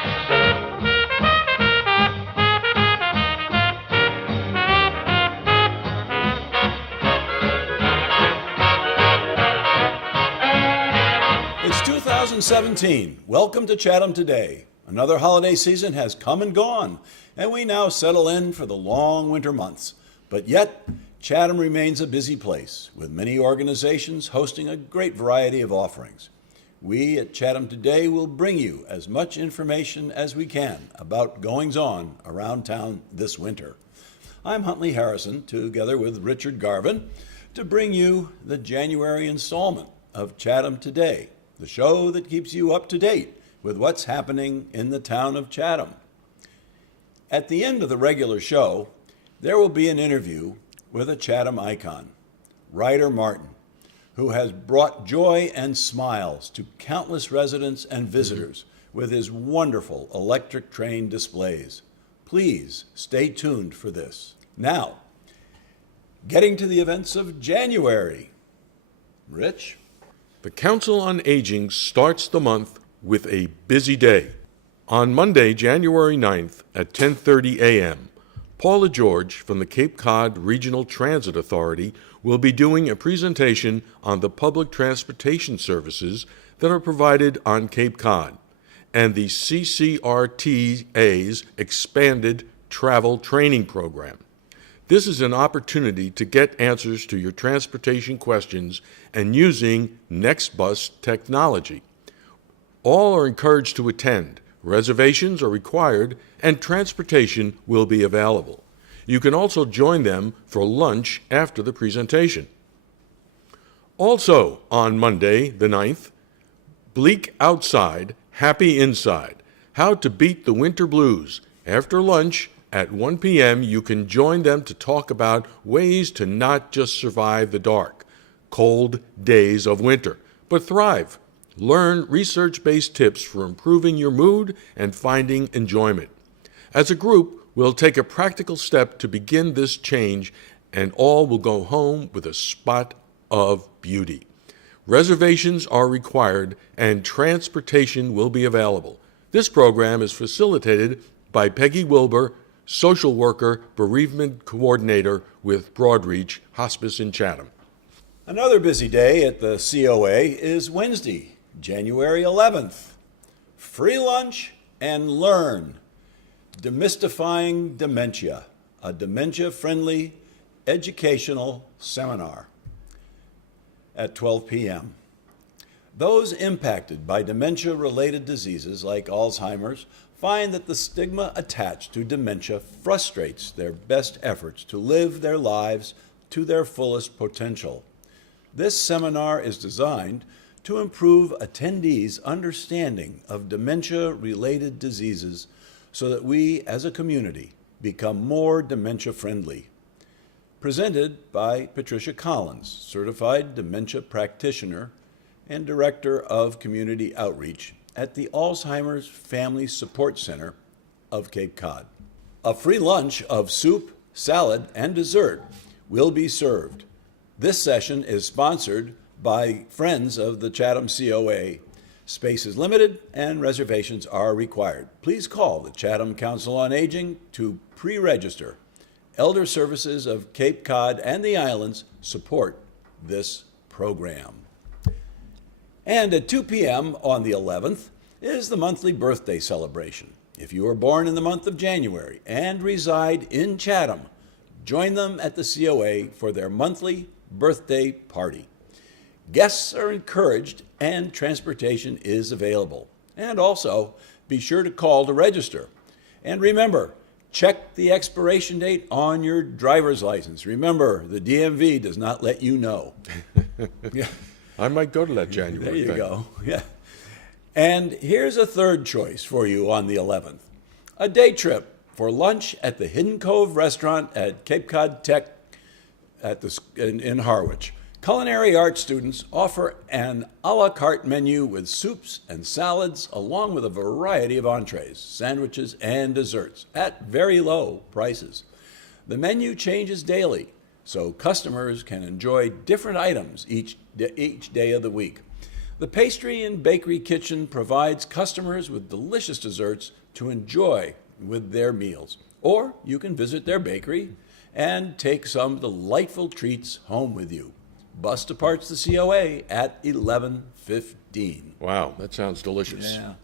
It's 2017. Welcome to Chatham Today. Another holiday season has come and gone, and we now settle in for the long winter months. But yet, Chatham remains a busy place, with many organizations hosting a great variety of offerings. We at Chatham Today will bring you as much information as we can about goings-on around town this winter. I'm Huntley Harrison, together with Richard Garvin, to bring you the January installment of Chatham Today, the show that keeps you up to date with what's happening in the town of Chatham. At the end of the regular show, there will be an interview with a Chatham icon, Ryder Martin, who has brought joy and smiles to countless residents and visitors with his wonderful electric train displays. Please stay tuned for this. Now, getting to the events of January. Rich? The Council on Aging starts the month with a busy day. On Monday, January 9th at 10:30 a.m., Paula George from the Cape Cod Regional Transit Authority will be doing a presentation on the public transportation services that are provided on Cape Cod and the CCRTA's expanded travel training program. This is an opportunity to get answers to your transportation questions and using NextBus technology. All are encouraged to attend. Reservations are required and transportation will be available. You can also join them for lunch after the presentation. Also on Monday, the 9th, Bleak Outside, Happy Inside, How to Beat the Winter Blues. After lunch, at 1 p.m., you can join them to talk about ways to not just survive the dark, cold days of winter, but thrive. Learn research-based tips for improving your mood and finding enjoyment. As a group, we'll take a practical step to begin this change, and all will go home with a spot of beauty. Reservations are required, and transportation will be available. This program is facilitated by Peggy Wilbur, social worker, bereavement coordinator with Broadreach Hospice in Chatham. Another busy day at the COA is Wednesday, January 11th. Free lunch and learn. Demystifying Dementia, a dementia-friendly educational seminar at 12 p.m. Those impacted by dementia-related diseases like Alzheimer's find that the stigma attached to dementia frustrates their best efforts to live their lives to their fullest potential. This seminar is designed to improve attendees' understanding of dementia-related diseases so that we, as a community, become more dementia-friendly. Presented by Patricia Collins, certified dementia practitioner and director of community outreach at the Alzheimer's Family Support Center of Cape Cod. A free lunch of soup, salad, and dessert will be served. This session is sponsored by Friends of the Chatham COA. Space is limited and reservations are required. Please call the Chatham Council on Aging to pre-register. Elder Services of Cape Cod and the Islands support this program. And at 2 p.m. on the 11th is the monthly birthday celebration. If you were born in the month of January and reside in Chatham, join them at the COA for their monthly birthday party. Guests are encouraged and transportation is available. And also, be sure to call to register. And remember, check the expiration date on your driver's license. Remember, the DMV does not let you know. Yeah. I might go to that January There you thing. go. Yeah. And here's a third choice for you on the 11th. A day trip for lunch at the Hidden Cove restaurant at Cape Cod Tech in Harwich. Culinary arts students offer an a la carte menu with soups and salads along with a variety of entrees, sandwiches, and desserts at very low prices. The menu changes daily, so customers can enjoy different items each day of the week. The Pastry and Bakery Kitchen provides customers with delicious desserts to enjoy with their meals. Or you can visit their bakery and take some delightful treats home with you. Bus departs the COA at 11:15. Wow, that sounds delicious. Yeah.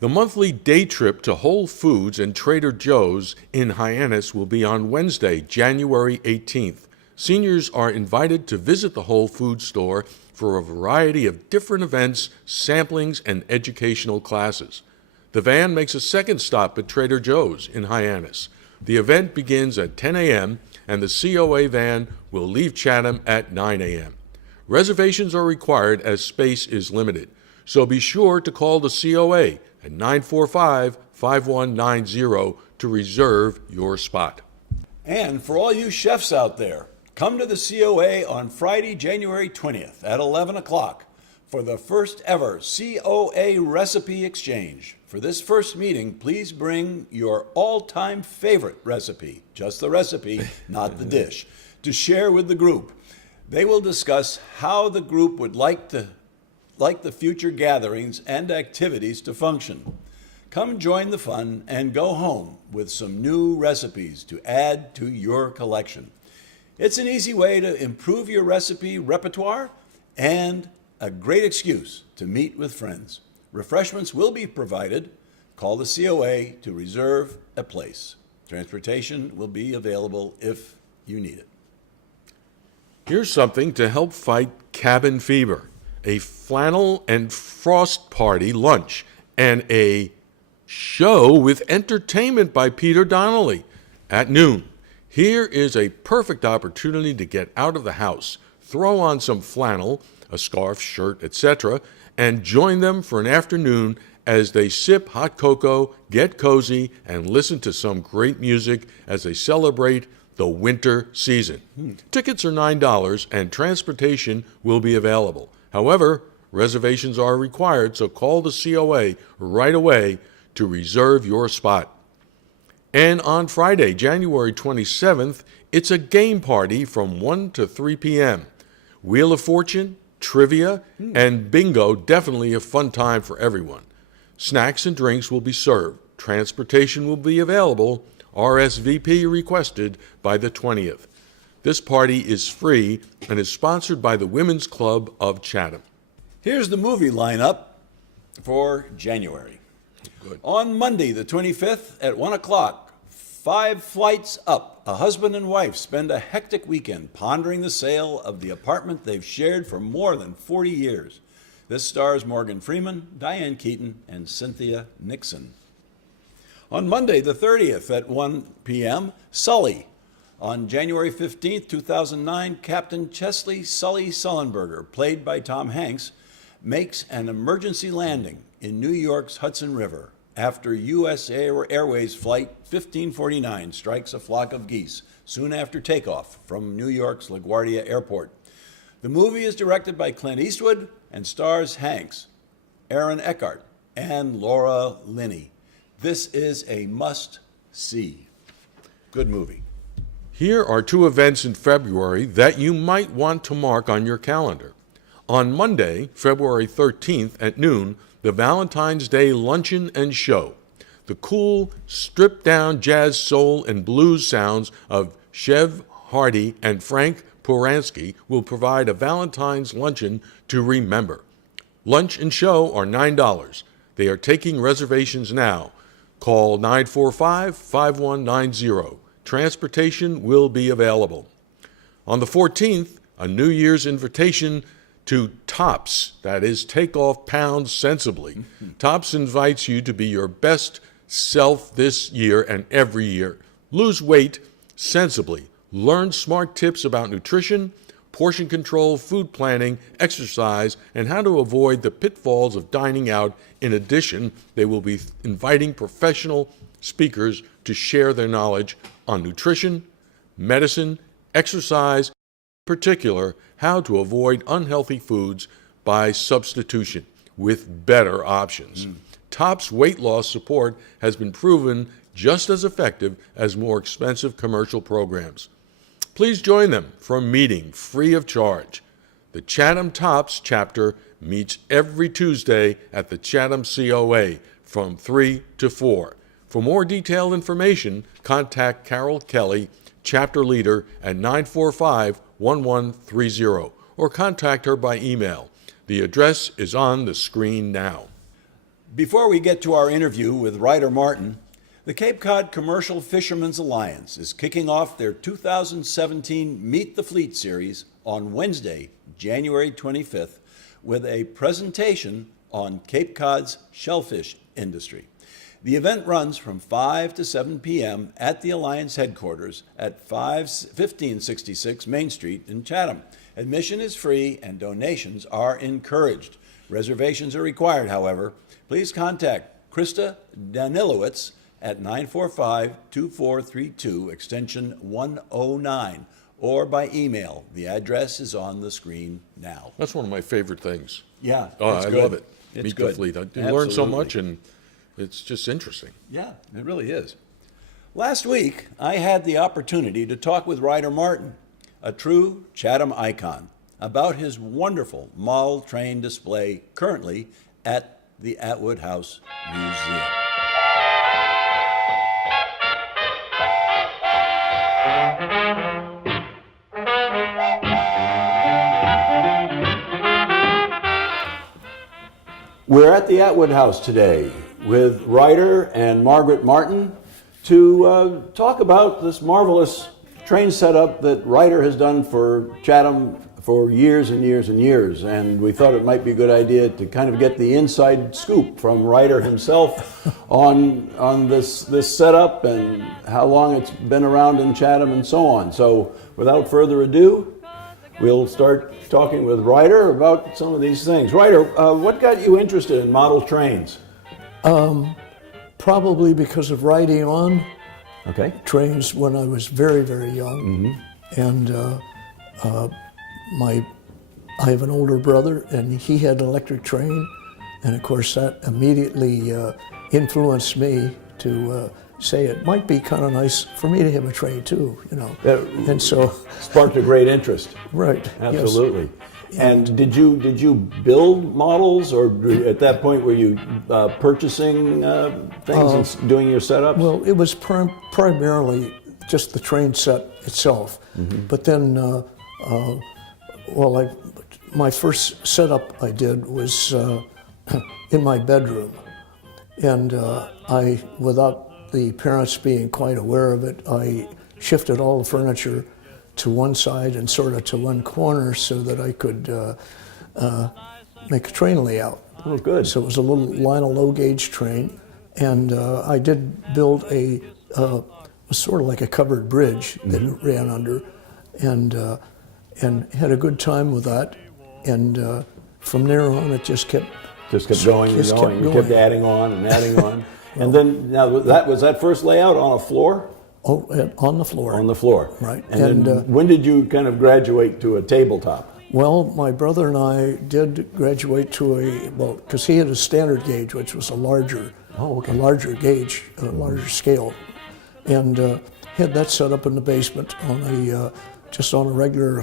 The monthly day trip to Whole Foods and Trader Joe's in Hyannis will be on Wednesday, January 18th. Seniors are invited to visit the Whole Foods store for a variety of different events, samplings, and educational classes. The van makes a second stop at Trader Joe's in Hyannis. The event begins at 10 a.m., and the COA van will leave Chatham at 9 a.m. Reservations are required as space is limited, so be sure to call the COA at 945-5190 to reserve your spot. And for all you chefs out there, come to the COA on Friday, January 20th at 11 o'clock for the first ever COA recipe exchange. For this first meeting, please bring your all-time favorite recipe, just the recipe, not the dish, to share with the group. They will discuss how the group would like the future gatherings and activities to function. Come join the fun and go home with some new recipes to add to your collection. It's an easy way to improve your recipe repertoire and a great excuse to meet with friends. Refreshments will be provided. Call the COA to reserve a place. Transportation will be available if you need it. Here's something to help fight cabin fever: a flannel and frost party lunch and a show with entertainment by Peter Donnelly at noon. Here is a perfect opportunity to get out of the house, throw on some flannel, a scarf, shirt, etc., and join them for an afternoon as they sip hot cocoa, get cozy, and listen to some great music as they celebrate the winter season. Tickets are $9 and transportation will be available. However, reservations are required, so call the COA right away to reserve your spot. And on Friday, January 27th, it's a game party from 1 to 3 p.m. Wheel of Fortune, trivia, and bingo, definitely a fun time for everyone. Snacks and drinks will be served. Transportation will be available. RSVP requested by the 20th. This party is free and is sponsored by the Women's Club of Chatham. Here's the movie lineup for January. Good. On Monday, the 25th at 1 o'clock, 5 Flights Up, a husband and wife spend a hectic weekend pondering the sale of the apartment they've shared for more than 40 years. This stars Morgan Freeman, Diane Keaton, and Cynthia Nixon. On Monday, the 30th at 1 p.m., Sully. On January 15th, 2009, Captain Chesley Sully Sullenberger, played by Tom Hanks, makes an emergency landing in New York's Hudson River after U.S. Airways Flight 1549 strikes a flock of geese soon after takeoff from New York's LaGuardia Airport. The movie is directed by Clint Eastwood and stars Hanks, Aaron Eckhart, and Laura Linney. This is a must-see. Good movie. Here are 2 events in February that you might want to mark on your calendar. On Monday, February 13th at noon, the Valentine's Day Luncheon and Show. The cool, stripped-down jazz, soul, and blues sounds of Chev Hardy and Frank Poransky will provide a Valentine's luncheon to remember. Lunch and show are $9. They are taking reservations now. Call 945-5190. Transportation will be available. On the 14th, a New Year's invitation to TOPS, that is, take off pounds sensibly. TOPS invites you to be your best self this year and every year. Lose weight sensibly. Learn smart tips about nutrition, portion control, food planning, exercise, and how to avoid the pitfalls of dining out. In addition, they will be inviting professional speakers to share their knowledge on nutrition, medicine, exercise, in particular, how to avoid unhealthy foods by substitution with better options. TOPS weight loss support has been proven just as effective as more expensive commercial programs. Please join them for a meeting free of charge. The Chatham Tops chapter meets every Tuesday at the Chatham COA from 3 to 4. For more detailed information, contact Carol Kelly, chapter leader, at 945-1130, or contact her by email. The address is on the screen now. Before we get to our interview with Ryder Martin, the Cape Cod Commercial Fishermen's Alliance is kicking off their 2017 Meet the Fleet series on Wednesday, January 25th, with a presentation on Cape Cod's shellfish industry. The event runs from 5 to 7 p.m. at the Alliance headquarters at 1566 Main Street in Chatham. Admission is free and donations are encouraged. Reservations are required, however. Please contact Krista Danilowitz at 945-2432, extension 109, or by email. The address is on the screen now. That's one of my favorite things. Yeah, Oh, it's I good. love it. It's Meet good. the Fleet. I learn so Absolutely. much, and it's just interesting. Yeah, it really is. Last week, I had the opportunity to talk with Ryder Martin, a true Chatham icon, about his wonderful model train display currently at the Atwood House Museum. We're at the Atwood House today with Ryder and Margaret Martin to talk about this marvelous train setup that Ryder has done for Chatham for years and years and years. And we thought it might be a good idea to kind of get the inside scoop from Ryder himself on this setup and how long it's been around in Chatham and so on. So without further ado, we'll start talking with Ryder about some of these things. Ryder, what got you interested in model trains? Probably because of riding on Okay. trains when I was very, very young. And I have an older brother, and he had an electric train. And of course, that immediately influenced me to say it might be kind of nice for me to have a train too, you know. And so, Sparked a great interest. right. Absolutely. And did you build models, or at that point were you purchasing things and doing your setups? Well, it was primarily just the train set itself. But then, my first setup I did was in my bedroom. And without the parents being quite aware of it, I shifted all the furniture to one side and sort of to one corner so that I could make a train layout. Oh, good. So it was a little Lionel low gauge train, and I did build a sort of like a covered bridge that it ran under, and had a good time with that. And from there on, it just kept going and just going. kept You kept going. adding on and adding on. And then, now was that first layout on a floor? Oh, on the floor. On the floor. Right. And then And, when did you kind of graduate to a tabletop? Well, my brother and I did graduate to because he had a standard gauge, which was a larger gauge, a larger scale, and had that set up in the basement on just on a regular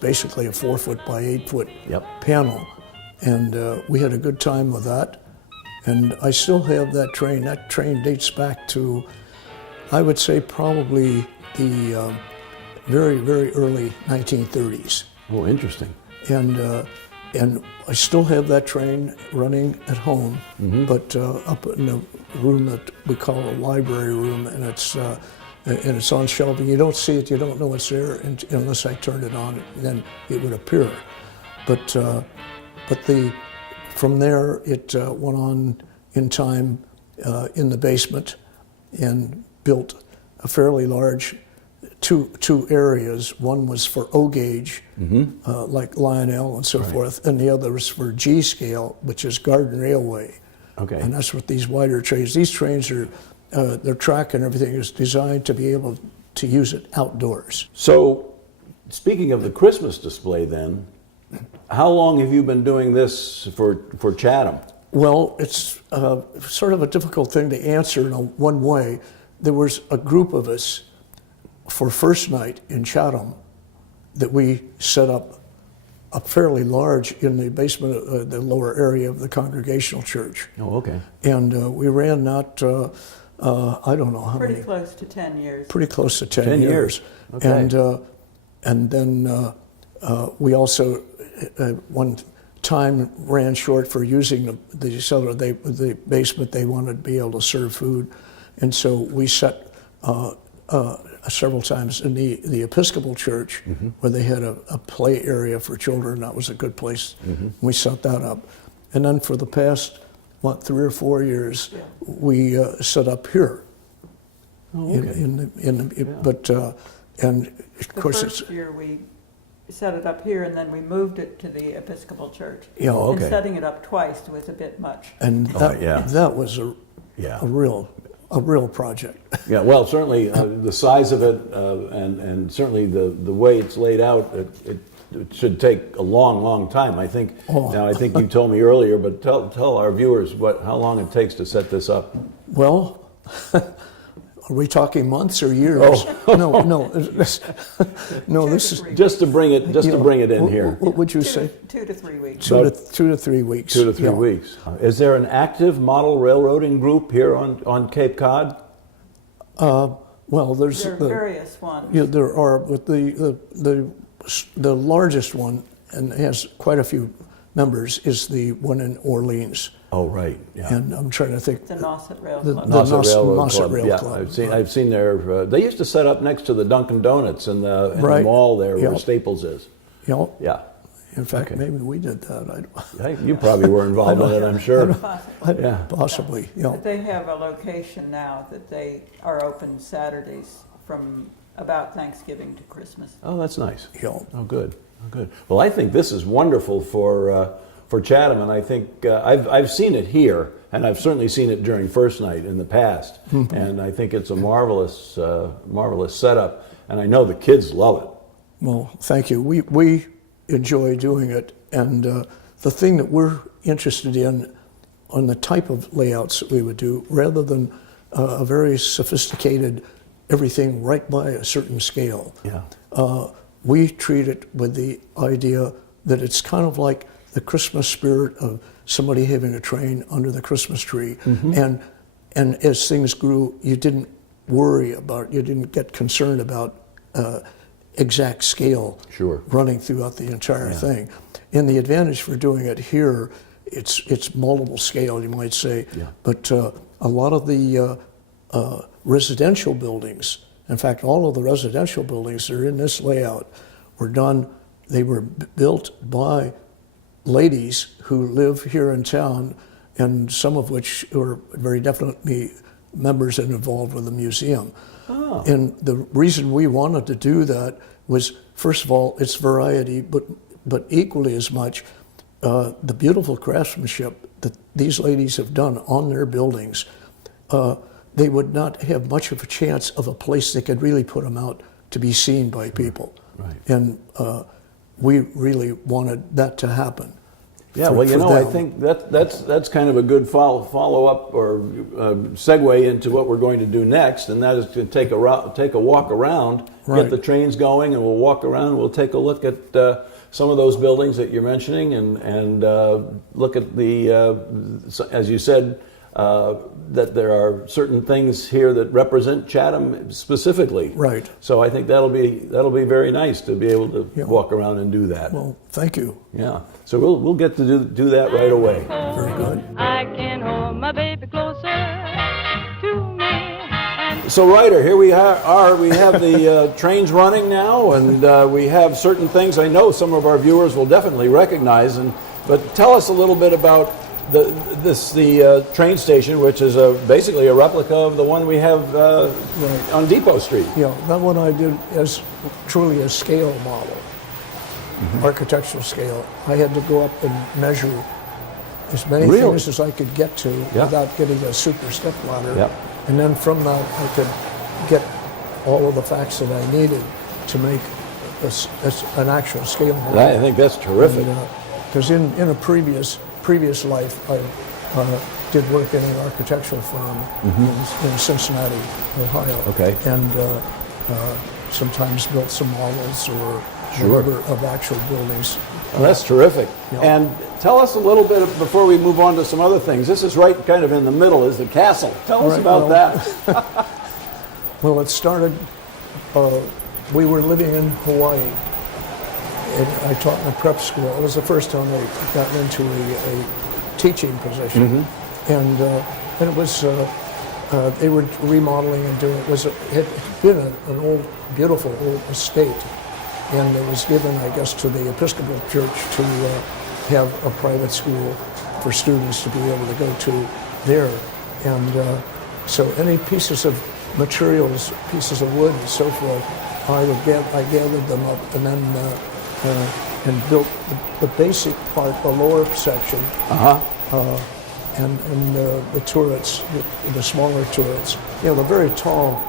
basically a 4 foot by 8 foot Yep. panel, and we had a good time with that, and I still have that train. That train dates back to, I would say, probably the very, very early 1930s. Oh, interesting. And I still have that train running at home, but up in the room that we call a library room, and it's on shelving. You don't see it, you don't know it's there unless I turn it on, then it would appear. But from there it went on in time in the basement and built a fairly large two areas. One was for O gauge, like Lionel and so forth, and the other was for G scale, which is Garden Railway. Okay. And that's what these wider trains. These trains are, their track and everything is designed to be able to use it outdoors. So, speaking of the Christmas display, then, how long have you been doing this for Chatham? Well, it's sort of a difficult thing to answer in one way. There was a group of us for first night in Chatham that we set up a fairly large in the basement, the lower area of the Congregational Church. Oh, okay. And we ran that, I don't know how Pretty many. close to 10 years. Pretty close to 10, 10 years. Okay. And then we also, one time, ran short for using the cellar, the basement. They wanted to be able to serve food. And so we set several times in the Episcopal Church, where they had a play area for children. That was a good place. We set that up. And then for the past, 3 or 4 years, we set up here. Oh, okay. And of The course first year we set it up here, and then we moved it to the Episcopal Church. Yeah, okay. And setting it up twice was a bit much. and that was a real project. Yeah, well, certainly the size of it and certainly the way it's laid out, it should take a long time. I think. Now, I think you told me earlier, but tell our viewers how long it takes to set this up. Well, are we talking months or years? Oh. No. This is Just to bring it in here. What would you say? 2 to 3 weeks. 2 to 3 weeks. 2 to 3 Yeah. weeks. Is there an active model railroading group here on Cape Cod? Well, there's There are various ones. Yeah, there are, but the largest one, and has quite a few members, is the one in Orleans. Oh, right. Yeah. And I'm trying to think. The Nauset Rail The Club. Nauset Railroad Nauset Club. Rail Yeah, Club. I've seen their. They used to set up next to the Dunkin' Donuts in the Right. mall there Yeah. where Staples is. You know, Yeah. in fact, Okay. maybe we did that. Hey, you probably were involved in it, I'm sure. Yeah. Possibly. You know. But they have a location now that they are open Saturdays from about Thanksgiving to Christmas. Oh, that's nice. Yeah. Oh, good. Oh, good. Well, I think this is wonderful for Chatham, and I think I've seen it here, and I've certainly seen it during First Night in the past, and I think it's a marvelous setup, and I know the kids love it. Well, thank you. We enjoy doing it, and the thing that we're interested in on the type of layouts that we would do, rather than a very sophisticated everything right by a certain scale, we treat it with the idea that it's kind of like the Christmas spirit of somebody having a train under the Christmas tree, and as things grew, you didn't you didn't get concerned about exact scale running throughout the entire thing. And the advantage for doing it here, it's multiple scale, you might say, but a lot of the residential buildings, in fact, all of the residential buildings that are in this layout they were built by ladies who live here in town, and some of which were very definitely members and involved with the museum. Oh. And the reason we wanted to do that was, first of all, it's variety, but equally as much, the beautiful craftsmanship that these ladies have done on their buildings. They would not have much of a chance of a place they could really put them out to be seen by people. Right. And we really wanted that to happen. Yeah, for- well, you for know, I them. think that's kind of a good follow-up or segue into what we're going to do next, and that is to take a walk around, Right. get the trains going, and we'll walk around. We'll take a look at some of those buildings that you're mentioning, and look at the, as you said, that there are certain things here that represent Chatham specifically. Right. So I think that'll be very nice to be able to walk around and do that. Well, thank you. Yeah. So we'll get to do that right away. Very good. I can hold my baby closer to me. And So Ryder, here we are. We have the trains running now, and we have certain things I know some of our viewers will definitely recognize. But tell us a little bit about the train station, which is basically a replica of the one we have on Depot Street. Yeah, that one I did as truly a scale model, architectural scale. I had to go up and measure as many Really? things as I could get to without getting a super step ladder. Yep. And then from that, I could get all of the facts that I needed to make an actual scale model. I think that's terrific. Because in a previous life, I did work in an architectural firm in Cincinnati, Ohio. Okay. And sometimes built some models or whatever, of actual buildings. Well, that's terrific. Yeah. And tell us a little bit before we move on to some other things. This is right kind of in the middle is the castle. Tell us Right, about well- that. Well, it started, we were living in Hawaii. And I taught in a prep school. It was the first time I got into a teaching position. And it was, they were remodeling and doing, it had been an old, beautiful old estate. And it was given, I guess, to the Episcopal Church to have a private school for students to be able to go to there. And so any pieces of materials, pieces of wood and so forth, I gathered them up and then and built the basic part, the lower section, and the turrets, the smaller turrets. You know, the very tall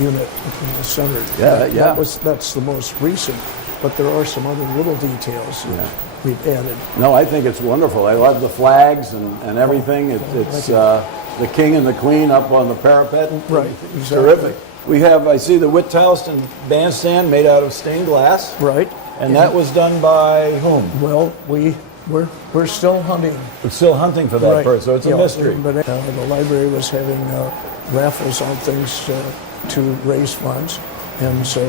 unit in the center. Yeah, yeah. That's the most recent, but there are some other little details that we've added. No, I think it's wonderful. I love the flags and everything. It's the king and the queen up on the parapet. Right, It's exactly. terrific. We have, I see the Witthauston bandstand made out of stained glass. Right. And that was done by whom? Well, we're still hunting. We're still hunting for that Right. person, so it's a Yeah, mystery. But the library was having raffles on things to raise funds, and so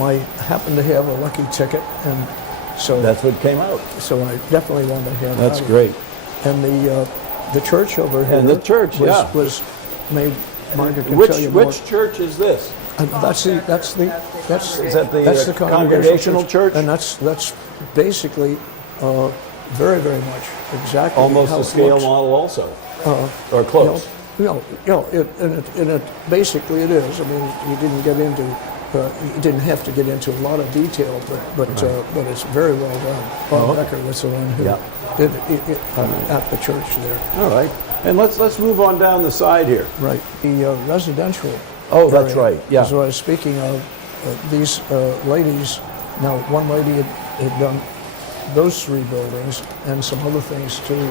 I happened to have a lucky ticket, and so That's what came out. so I definitely wanted to have That's that. great. And the church over here And the church, was, yeah. was made. Margaret can tell you more. Which church is this? That's the Is that the, that's the Congregational Church? and that's basically very much exactly Almost how a it scale looks. model also, or close. Basically it is. I mean, you didn't get into, you didn't have to get into a lot of detail, but it's very well done. Bob Becker was the one who Yeah. did it at the church there. All right. And let's move on down the side here. Right. The residential. Oh, that's area right, yeah. Is what I was speaking of. These ladies. Now, one lady had done those three buildings and some other things too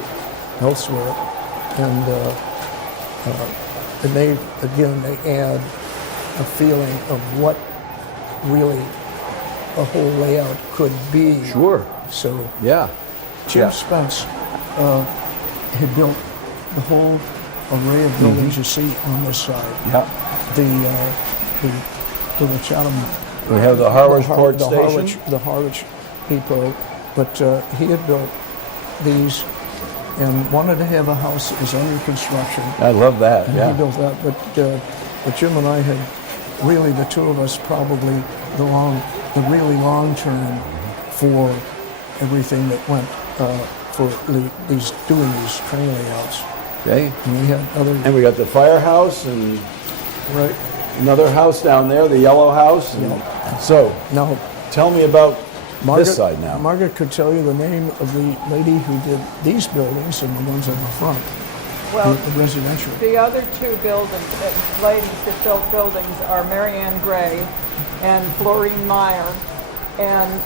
elsewhere, and they add a feeling of what really a whole layout could be. Sure. So Yeah. Jim Yeah. Spence had built the whole array of buildings you see on this side. Yeah. The Chatham. We have the Harwich Port Station. The Harwich Depot, but he had built these and wanted to have a house that was under construction. I love that. And Yeah. he built that, but Jim and I had really, the two of us, probably the really long term for everything that went for doing these train layouts. Okay. And we had other, And we got the firehouse and right, another house down there, the yellow house. And so, now tell me about Margaret, this side now. Margaret could tell you the name of the lady who did these buildings and the ones in the front, Well, the residential. the other two ladies that built buildings are Marianne Gray and Florine Meyer, and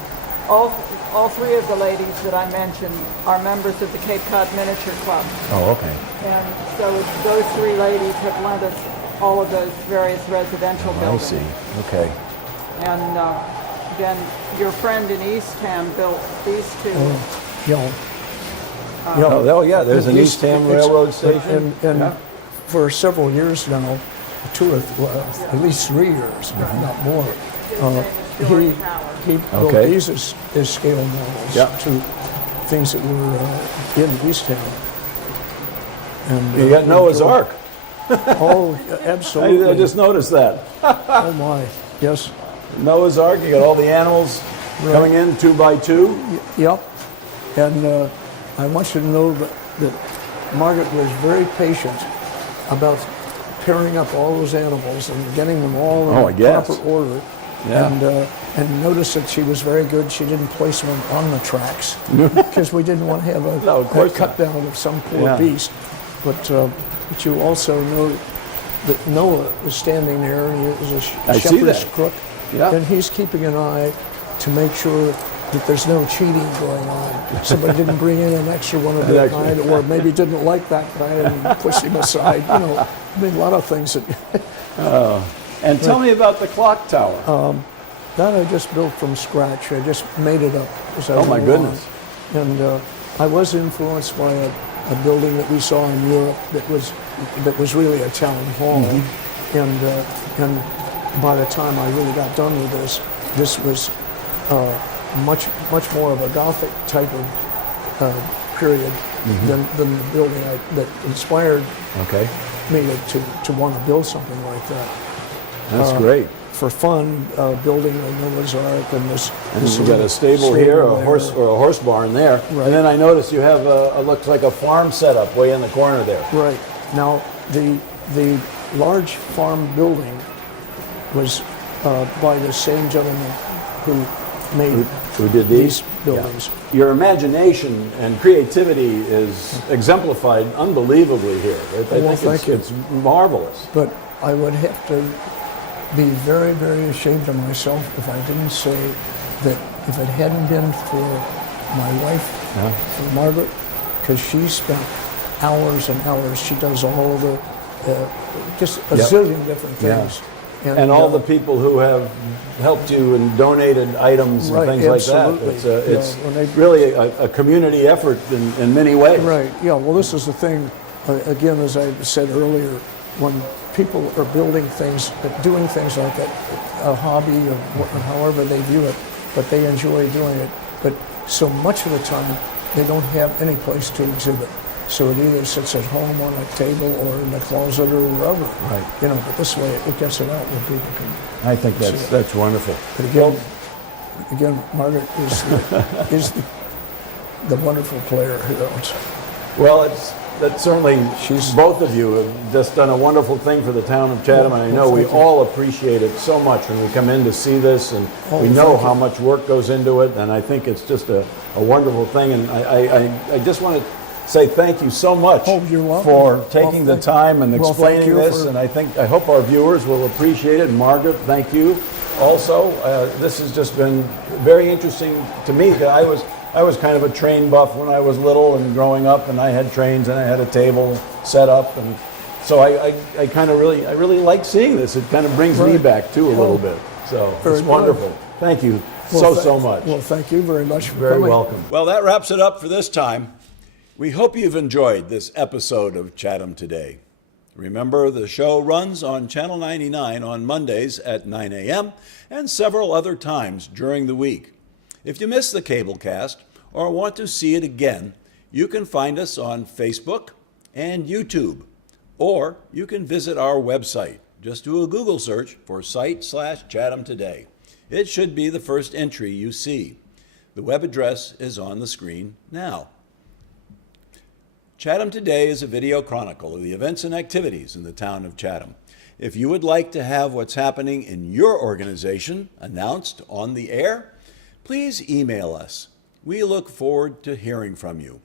all three of the ladies that I mentioned are members of the Cape Cod Miniature Club. Oh, okay. And so those three ladies have lent us all of those various residential I buildings. see. Okay. And then your friend in Eastham built these two. Oh, yeah, there's an These- Eastham it's- Railroad Station. And Yeah. for several years now, at least 3 years, if not more, he built Okay. these as scale models Yeah. to things that were in Eastham. And You got Noah's Ark. Oh, absolutely. I just noticed that. Oh my, yes. Noah's Ark, you got all the animals coming in 2 by 2. Yep. And I want you to know that Margaret was very patient about pairing up all those animals and getting them all Oh, I in guess. proper order. Yeah. And notice that she was very good. She didn't place them on the tracks because we didn't want to have No, of a course cut down of some poor Yeah. beast. But you also know that Noah is standing there and he is I a see shepherd's that. crook. Yeah. And he's keeping an eye to make sure that there's no cheating going on. Somebody didn't bring in an extra one of that extra. kind, or maybe didn't like that guy and pushed him aside. You know, I mean, a lot of things that. And tell me about the clock tower. That I just built from scratch. I just made it up as I Oh, my went along. goodness. And I was influenced by a building that we saw in Europe that was really a town hall. And by the time I really got done with this was much more of a Gothic type of period than the building that inspired Okay. me to want to build something like that. That's great. For fun, building a Noah's Ark and this. And this you've got a stable here, a there. horse barn there, Right. and then I noticed you have a looks like a farm setup way in the corner there. Right. Now, the large farm building was by the same gentleman who made Who did these? buildings. Yeah. Your imagination and creativity is exemplified unbelievably here. I think thank you. it's marvelous. But I would have to be very, very ashamed of myself if I didn't say that if it hadn't been for my wife, for Margaret, because she spent hours and hours. She does all of the, just a zillion different things. And all the people who have helped you and donated items and Right, things absolutely. like that. It's Yeah, when they- really a community effort in many ways. Right, yeah, well, this is the thing, again, as I said earlier, when people are building things, doing things like a hobby or however they view it, but they enjoy doing it. But so much of the time, they don't have any place to exhibit. So it either sits at home on a table or in the closet or wherever. Right. You know, but this way it gets it out where people can. I think that's wonderful. But again, Margaret is the wonderful player here. Well, that's certainly, She's- both of you have just done a wonderful thing for the town of Chatham, and I know we thank you. all appreciate it so much when we come in to see this, and Oh, we know thank you. how much work goes into it, and I think it's just a wonderful thing, and I just want to say thank you so much Oh, you're welcome. for taking the Well, time and well, thank explaining you this, for- and I hope our viewers will appreciate it. And Margaret, thank you. Also, this has just been very interesting to me. 'Cause I was kind of a train buff when I was little and growing up, and I had trains and I had a table set up, and so I really like seeing this. It kind of brings me Right. back too a little bit. So Very it's good. wonderful. Thank you so much. Well, thank you very much for Very coming. welcome. Well, that wraps it up for this time. We hope you've enjoyed this episode of Chatham Today. Remember, the show runs on Channel 99 on Mondays at 9 a.m. and several other times during the week. If you missed the cable cast or want to see it again, you can find us on Facebook and YouTube, or you can visit our website. Just do a Google search for site/Chatham Today. It should be the first entry you see. The web address is on the screen now. Chatham Today is a video chronicle of the events and activities in the town of Chatham. If you would like to have what's happening in your organization announced on the air, please email us. We look forward to hearing from you.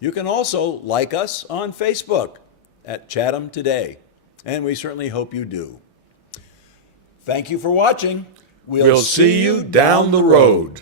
You can also like us on Facebook at Chatham Today, and we certainly hope you do. Thank you for watching. We'll see you down the road.